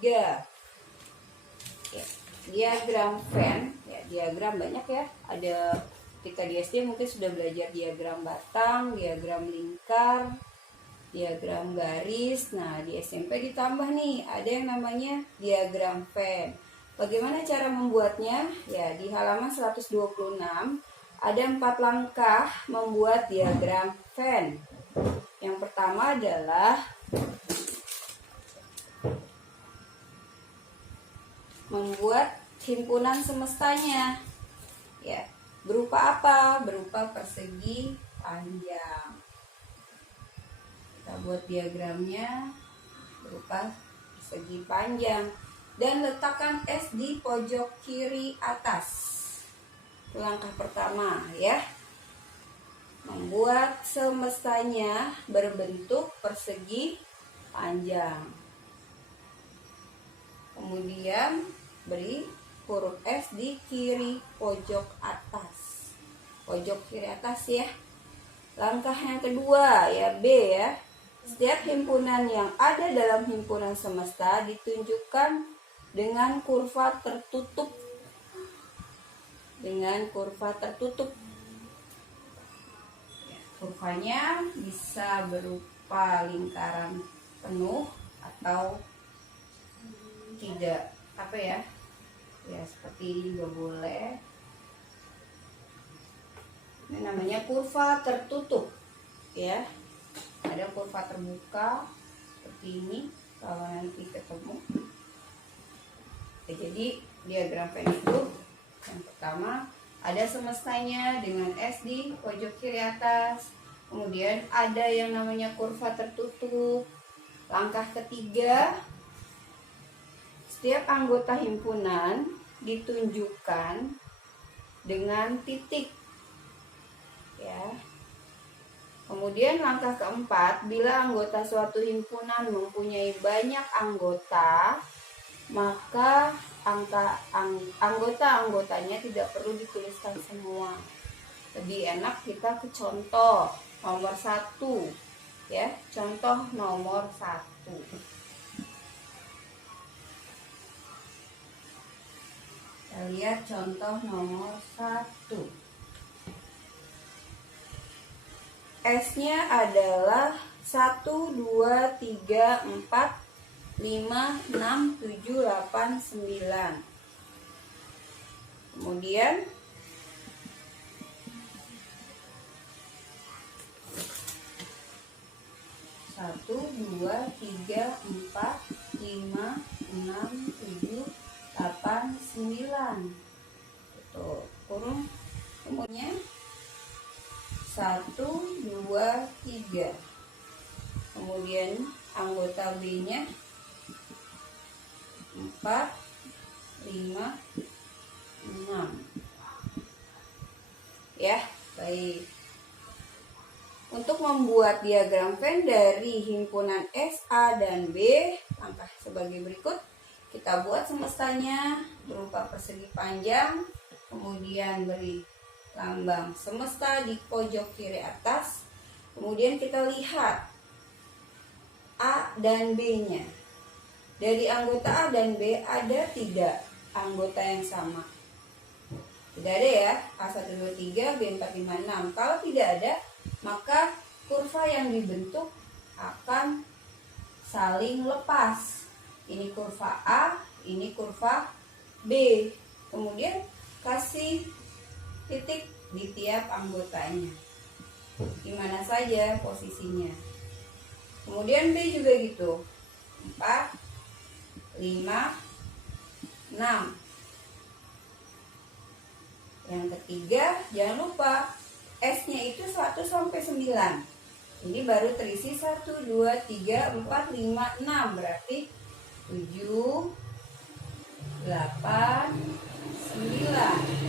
3. Ya, diagram Venn, ya diagram banyak ya. Ada kita di SD mungkin sudah belajar diagram batang, diagram lingkar, diagram garis. Nah, di SMP ditambah nih, ada yang namanya diagram Venn. Bagaimana cara membuatnya? Ya, di halaman 126 ada 4 langkah membuat diagram Venn. Yang pertama adalah membuat himpunan semestanya. Ya, berupa apa? Berupa persegi panjang. Kita buat diagramnya berupa persegi panjang dan letakkan S di pojok kiri atas. Itu langkah pertama ya. Membuat semestanya berbentuk persegi panjang. Kemudian beri huruf S di kiri pojok atas. Pojok kiri atas ya. Langkah yang kedua ya, B ya. Setiap himpunan yang ada dalam himpunan semesta ditunjukkan dengan kurva tertutup. Dengan kurva tertutup. Kurvanya bisa berupa lingkaran penuh atau tidak, apa ya? Ya seperti ini juga boleh. Ini namanya kurva tertutup, ya. Ada kurva terbuka seperti ini kalau nanti ketemu. Oke, jadi diagram Venn itu yang pertama ada semestanya dengan S di pojok kiri atas. Kemudian ada yang namanya kurva tertutup. Langkah ketiga, setiap anggota himpunan ditunjukkan dengan titik. Ya. Kemudian langkah keempat, bila anggota suatu himpunan mempunyai banyak anggota, maka anggota-anggotanya tidak perlu dituliskan semua. Lebih enak kita ke contoh nomor 1 ya, contoh nomor 1. Kita lihat contoh nomor 1. S-nya adalah 1, 2, 3, 4, 5, 6, 7, 8, 9. Kemudian satu, 2, 3, 4, 5, 6, 7, 8, 9. Tuh, kurung. Kemudian 1, 2, 3. Kemudian anggota B-nya 4, 5, 6. Ya, baik. Untuk membuat diagram Venn dari himpunan S, A, dan B, langkah sebagai berikut. Kita buat semestanya berupa persegi panjang, kemudian beri lambang semesta di pojok kiri atas. Kemudian kita lihat A dan B-nya. Dari anggota A dan B ada 3 anggota yang sama. Tidak ada ya, A1, 2, 3, B4, 5, 6. Kalau tidak ada, maka kurva yang dibentuk akan saling lepas. Ini kurva A, ini kurva B. Kemudian kasih titik di tiap anggotanya. Di mana saja posisinya. Kemudian B juga gitu. 4, 5, 6. Yang ketiga, jangan lupa S-nya itu 1 sampai 9. Ini baru terisi 1, 2, 3, 4, 5, 6. Berarti 7, 8, 9.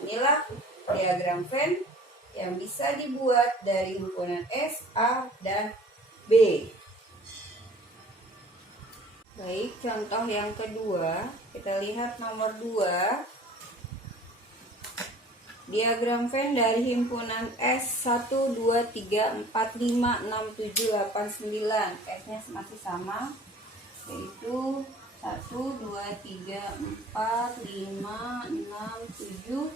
Inilah diagram Venn yang bisa dibuat dari himpunan S, A, dan B. Baik, contoh yang kedua, kita lihat nomor 2. Diagram Venn dari himpunan S 1, 2, 3, 4, 5, 6, 7, 8, 9. S-nya masih sama, yaitu 3, 4, 5, 6, 7,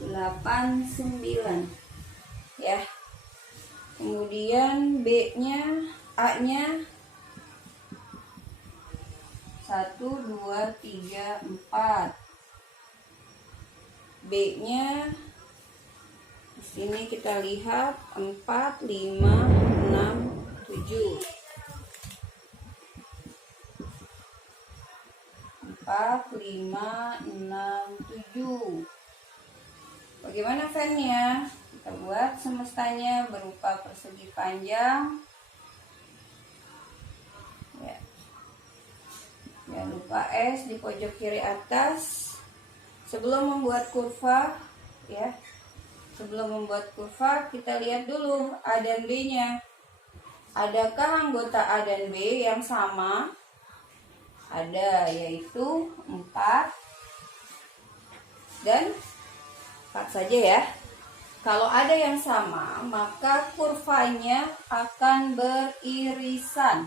8, 9 ya. Kemudian B-nya, A-nya 1, 2, 3, 4. B-nya di sini kita lihat 4, 5, 6, 7. 4, 5, 6, 7. Bagaimana fan-nya? Kita buat semestanya berupa persegi panjang. Ya. Jangan lupa S di pojok kiri atas. Sebelum membuat kurva, ya. Sebelum membuat kurva, kita lihat dulu A dan B-nya. Adakah anggota A dan B yang sama? Ada, yaitu 4 dan 4 saja ya. Kalau ada yang sama, maka kurvanya akan beririsan.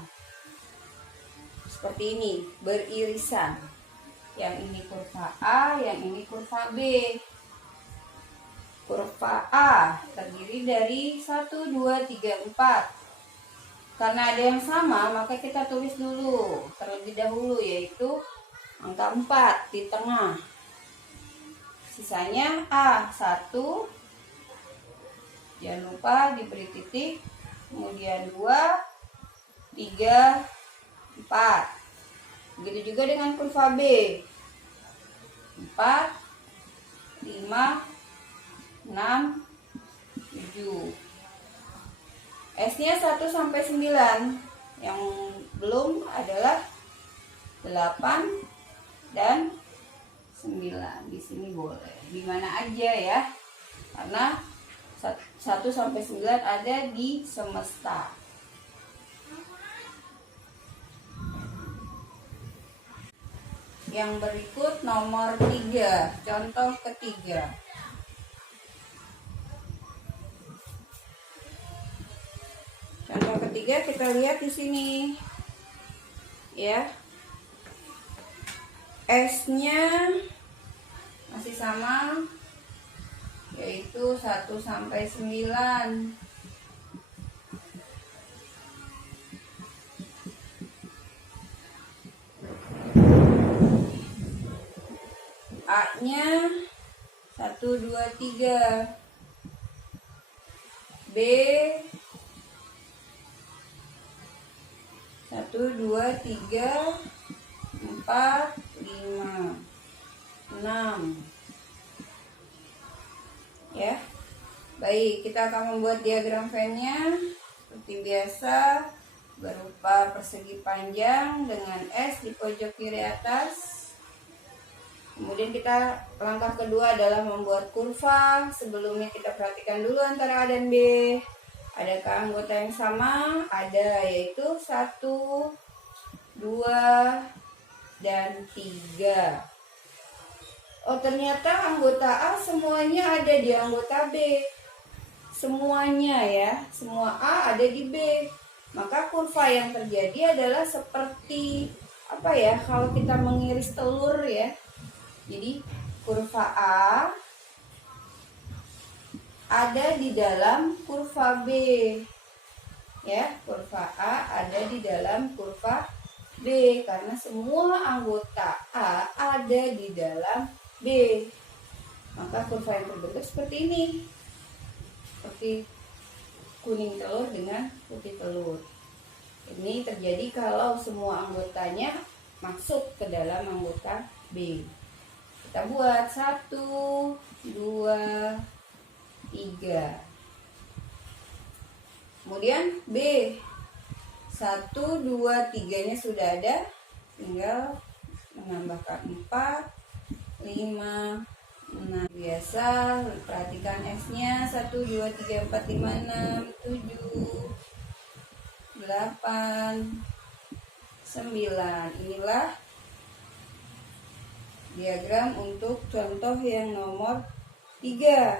Seperti ini, beririsan. Yang ini kurva A, yang ini kurva B. Kurva A terdiri dari 1, 2, 3, 4. Karena ada yang sama, maka kita tulis dulu terlebih dahulu, yaitu angka 4 di tengah. Sisanya A 1, jangan lupa diberi titik, kemudian 2, 3, 4. Begitu juga dengan kurva B, 4, 5, 6, 7. S-nya 1 sampai 9. Yang belum adalah 8 dan 9. Di sini boleh, di mana aja ya. Karena 1 sampai 9 ada di semesta. Yang berikut nomor 3, contoh ketiga. Contoh ketiga kita lihat di sini. Ya. S-nya masih sama, yaitu 1 sampai 9. A-nya 1, 2, 3. B 1, 2, 3, 4, 5, 6. Ya. Baik, kita akan membuat diagram fan-nya seperti biasa berupa persegi panjang dengan S di pojok kiri atas. Kemudian kita langkah kedua adalah membuat kurva. Sebelumnya kita perhatikan dulu antara A dan B. Adakah anggota yang sama? Ada, yaitu 1, 2, dan 3. Oh, ternyata anggota A semuanya ada di anggota B. Semuanya ya, semua A ada di B. Maka kurva yang terjadi adalah seperti apa ya? Kalau kita mengiris telur ya. Jadi kurva A ada di dalam kurva B. Ya, kurva A ada di dalam kurva B karena semua anggota A ada di dalam B. Maka kurva yang terbentuk seperti ini. Seperti kuning telur dengan putih telur. Ini terjadi kalau semua anggotanya masuk ke dalam anggota B. Kita buat 1, 2, 3. Kemudian B 1, 2, 3 nya sudah ada. Tinggal menambahkan 4, 5, 6. Biasa perhatikan S nya 1, 2, 3, 4, 5, 6, 7, 8, 9. Inilah diagram untuk contoh yang nomor 3.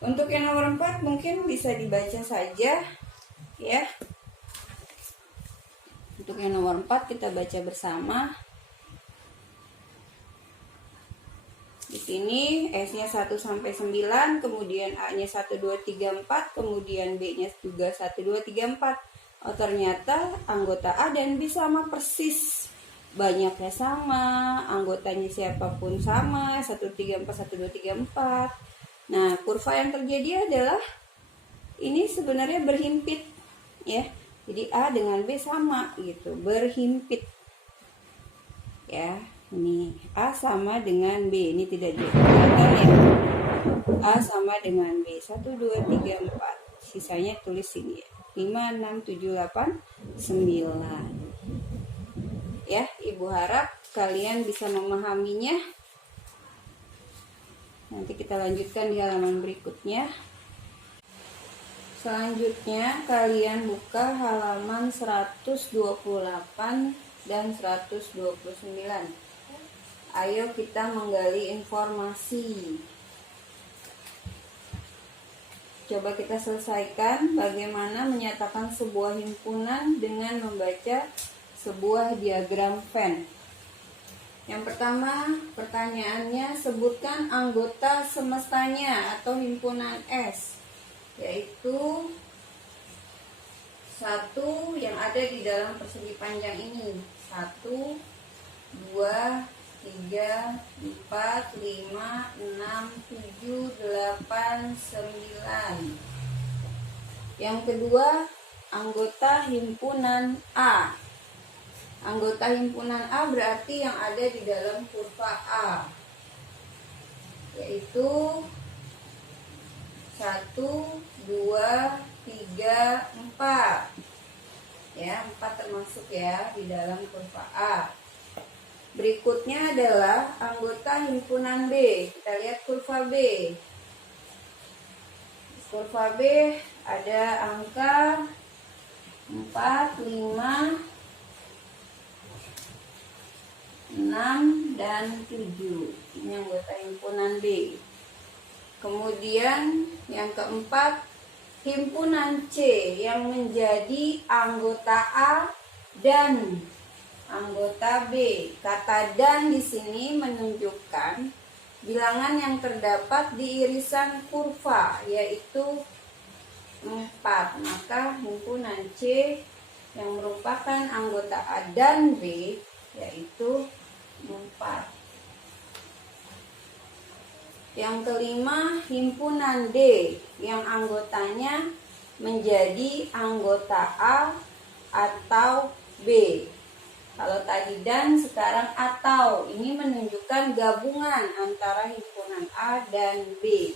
Untuk yang nomor 4 mungkin bisa dibaca saja ya. Untuk yang nomor 4 kita baca bersama. Di sini S-nya 1 sampai 9, kemudian A-nya 1 2 3 4, kemudian B-nya juga 1 2 3 4. Oh, ternyata anggota A dan B sama persis. Banyaknya sama, anggotanya siapapun sama, 1 3 4 1 2 3 4. Nah, kurva yang terjadi adalah ini sebenarnya berhimpit ya. Jadi A dengan B sama gitu, berhimpit. Ya. Ini A sama dengan B, ini tidak kelihatan ya. A sama dengan B, 1 2 3 4. Sisanya tulis sini ya. 5 6 7 8 9. Ya, Ibu harap kalian bisa memahaminya. Nanti kita lanjutkan di halaman berikutnya. Selanjutnya kalian buka halaman 128 dan 129. Ayo kita menggali informasi. Coba kita selesaikan bagaimana menyatakan sebuah himpunan dengan membaca sebuah diagram Venn. Yang pertama, pertanyaannya sebutkan anggota semestanya atau himpunan S, yaitu satu yang ada di dalam persegi panjang ini. 1 2 3 4 5 6 7 8 9. Yang kedua, anggota himpunan A. Anggota himpunan A berarti yang ada di dalam kurva A, yaitu 1 2 3 4. Ya, 4 termasuk ya di dalam kurva A. Berikutnya adalah anggota himpunan B. Kita lihat kurva B. Kurva B ada angka 4, 5, 6, dan 7. Ini anggota himpunan B. Kemudian yang keempat, himpunan C yang menjadi anggota A dan anggota B. Kata dan di sini menunjukkan bilangan yang terdapat di irisan kurva, yaitu 4. Maka himpunan C yang merupakan anggota A dan B yaitu 4. Yang kelima, himpunan D yang anggotanya menjadi anggota A atau B. Kalau tadi dan, sekarang atau. Ini menunjukkan gabungan antara himpunan A dan B.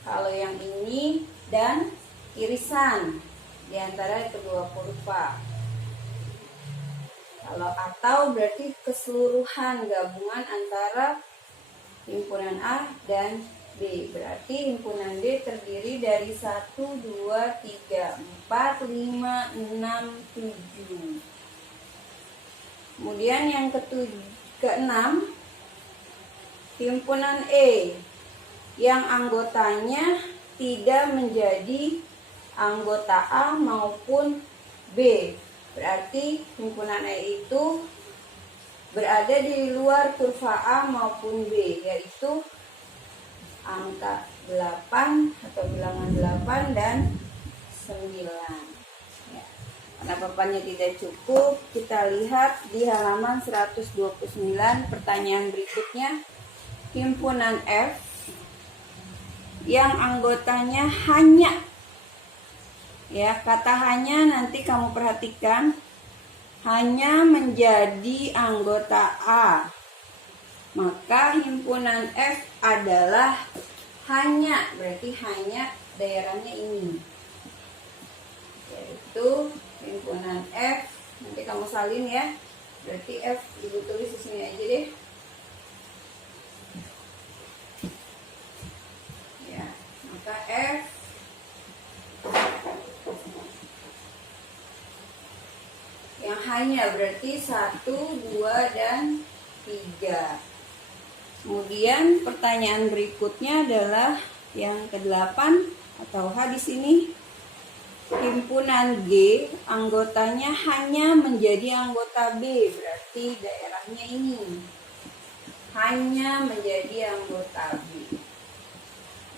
Kalau yang ini dan irisan di antara kedua kurva. Kalau atau berarti keseluruhan gabungan antara himpunan A dan B. Berarti himpunan D terdiri dari 1, 2, 3, 4, 5, 6, 7. Kemudian yang keenam, himpunan E yang anggotanya tidak menjadi anggota A maupun B. Berarti himpunan E itu berada di luar kurva A maupun B, yaitu angka 8 atau bilangan 8 dan 9. Karena papannya tidak cukup, kita lihat di halaman 129 pertanyaan berikutnya. Himpunan F yang anggotanya hanya, ya, kata hanya nanti kamu perhatikan, hanya menjadi anggota A. Maka himpunan F adalah hanya, berarti hanya daerahnya ini, yaitu himpunan F. Nanti kamu salin ya. Berarti F ibu tulis di sini aja deh. Ya, maka F yang hanya berarti 1, 2, dan 3. Kemudian pertanyaan berikutnya adalah yang ke-8 atau H di sini. himpunan G, anggotanya hanya menjadi anggota B, berarti daerahnya ini hanya menjadi anggota B.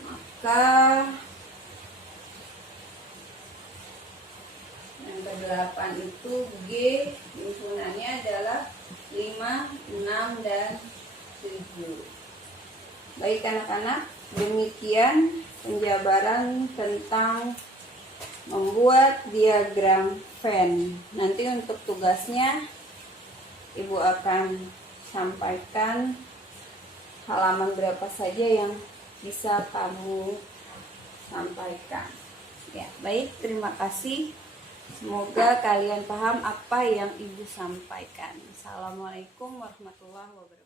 Maka yang ke-8 itu G, himpunannya adalah 5, 6, dan 7. Baik anak-anak, demikian penjabaran tentang membuat diagram Venn. Nanti untuk tugasnya Ibu akan sampaikan halaman berapa saja yang bisa kamu sampaikan. Ya, baik, terima kasih. Semoga kalian paham apa yang Ibu sampaikan. Assalamualaikum warahmatullahi wabarakatuh.